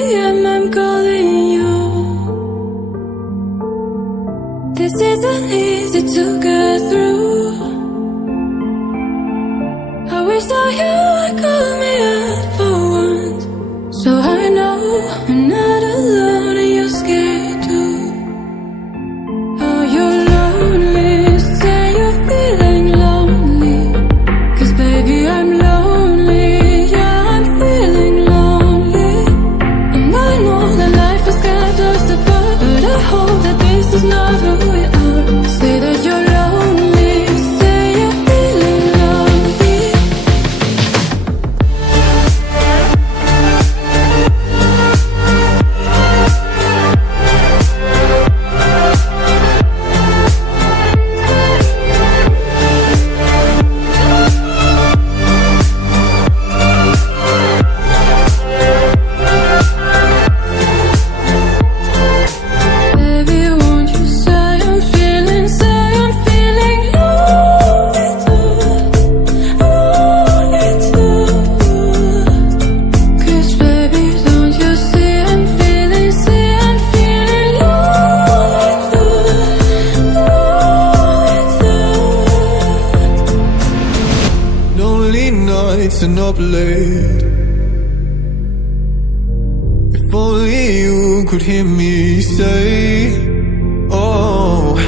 a.m. I'm calling you. This isn't easy to get through. I wish that you would call me up for once, so I know I'm not alone and you're scared too. Oh, you're lonely, say you're feeling lonely. 'Cause baby, I'm lonely, yeah, I'm feeling lonely. And I know that life has kept us apart, but I hope that this is not who we are. Say that you're lonely, say you're feeling lonely. Baby, won't you say I'm feeling lonely too, lonely too. 'Cause baby, don't you see I'm feeling lonely too, lonely too. Lonely nights and up late. If only you could hear me say, oh,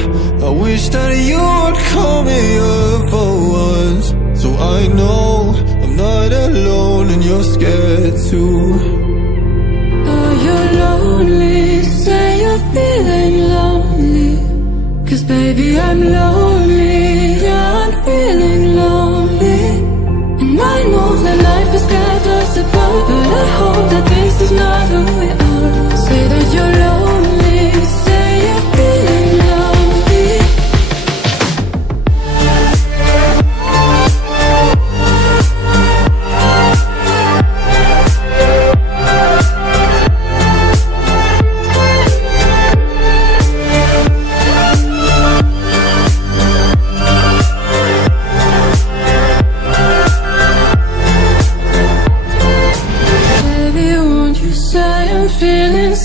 I wish that you would call me up for once, so I know I'm not alone and you're scared too. Oh, you're lonely, say you're feeling lonely. 'Cause baby, I'm lonely, yeah, I'm feeling lonely. And I know that life has kept us apart, but I hope that this is not who we are. Say that you're lonely, say you're feeling lonely. Baby, won't you say I'm feeling